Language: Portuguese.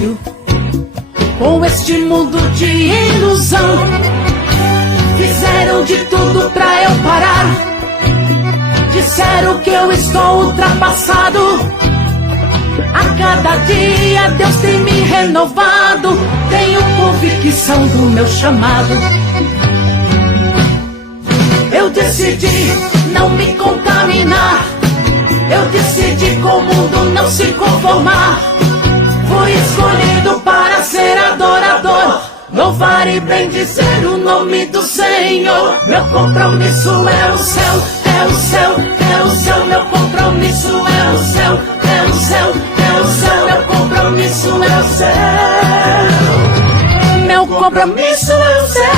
sério com este mundo de ilusão. Fizeram de tudo pra eu parar, disseram que eu estou ultrapassado. A cada dia Deus tem me renovado, tenho convicção do meu chamado. Eu decidi não me contaminar, eu decidi com o mundo não se conformar. Fui escolhido para ser adorador, louvar e bendizer o nome do Senhor. Meu compromisso é o céu, é o céu, é o céu. Meu compromisso é o céu, é o céu, é o céu. Meu compromisso é o céu. Meu compromisso é o céu.